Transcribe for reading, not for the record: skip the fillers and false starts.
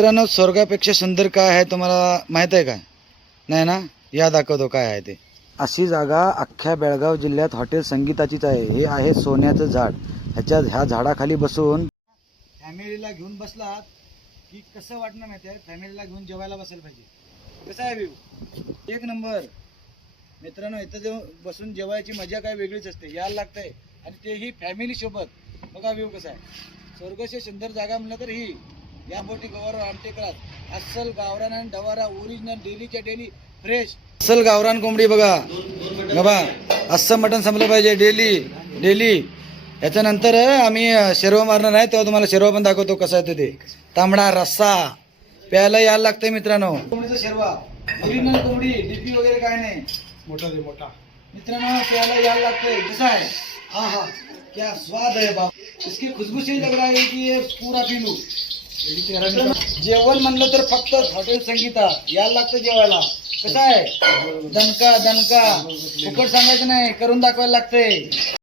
मित्रांनो, स्वर्गापेक्षा सुंदर काय आहे तुम्हाला माहित आहे का? नाही ना? या दाखवतो काय आहे ते. अशी जागा अख्ख्या बेळगाव जिल्ह्यात हॉटेल संगीताचीच आहे. हे आहे सोन्याचं झाड. ह्या झाडाखाली बसून फॅमिलीला घेऊन बसलात की कसं वाटणार माहिती आहे? फॅमिलीला घेऊन जेवायला बसायला पाहिजे. कसा आहे व्ह्यू? एक नंबर. मित्रांनो, इथं बसून जेवायची मजा काय वेगळीच असते. यायला लागतंय आणि तेही फॅमिली सोबत. बघा व्ह्यू कसा आहे. स्वर्गाशी सुंदर जागा म्हणलं तर ही या मोठी गवार आमटेकरात अस्सल गावरान आणि डवारा ओरिजिनल डेलीच्या डेली फ्रेश अस्सल गावरान कोंबडी. बघा अस्सल मटण संपलं पाहिजे डेली. याच्यानंतर आम्ही शेरवा मारणार आहे, तेव्हा तुम्हाला शेरवा पण दाखवतो कसा येतो ते. तांबडा रस्सा प्यायला यायला लागतंय मित्रांनो. कोंबडीचा शेरवा ओरिजिनल कोंबडी, डीपी वगैरे काय नाही. मोठा मित्रांनो, प्यायला यायला लागतंय. कसा आहे? हा क्या स्वाद है बाप. इसकी खुशबू से ही लग रहा है कि ये पूरा पी लूं. जेवण म्हणलं तर फक्त हॉटेल संगीता यायला लागतं जेवायला. कसं आहे? दणका फुकट सांगायचं नाही, करून दाखवायला लागतंय.